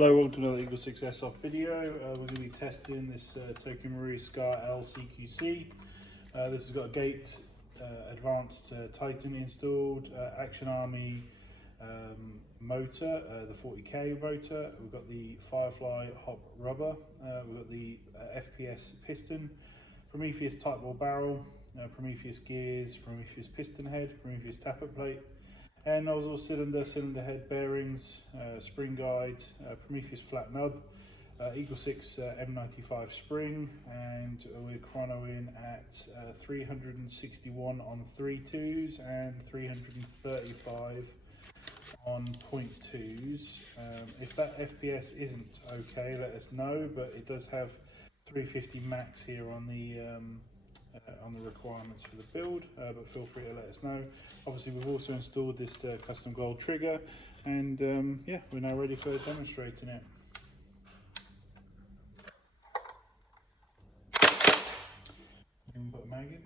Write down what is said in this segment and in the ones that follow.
Hello, welcome to another Eagle6 Airsoft video. We're going to be testing this Ngrs Aeg LCQC. This has got a gate advanced Titan installed, Action Army motor, the 40k motor. We've got the FireFly Hop Rubber. We've got the FPS Piston, Prometheus Barrel, Prometheus Gears, Prometheus Piston Head, Prometheus Tappet plate, Air Nozzle, cylinder head bearings, SpringGuide, Prometheus flat nub, Eagle6 M95 Spring, and we're chronoing at 361 on 3.2s and 335 on 0.2s. If that FPS isn't okay, let us know, but it does have 350 max here on the requirements for the build, but feel free to let us know. Obviously we've also installed this custom gold trigger, and yeah, we're now ready for demonstrating it. Put a mag in.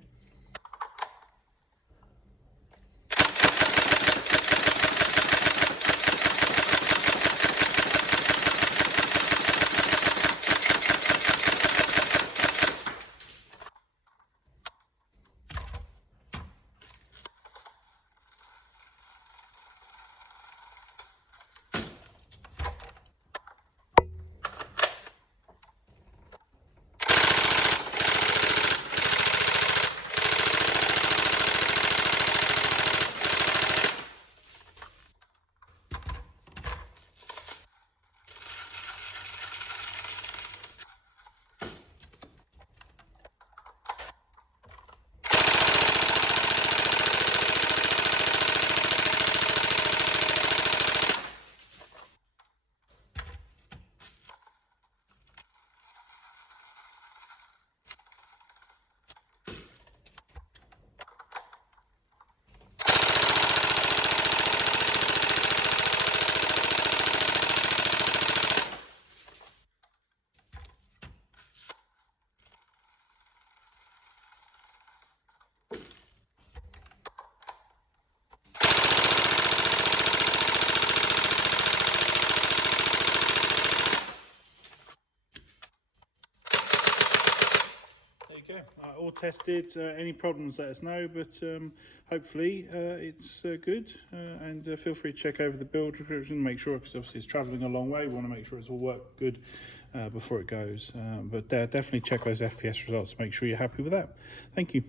All tested. Any problems, let us know, but hopefully it's good, and feel free to check over the build description, make sure, because obviously it's traveling a long way, we want to make sure it's all worked good before it goes, but definitely check those FPS results to make sure you're happy with that. Thank you.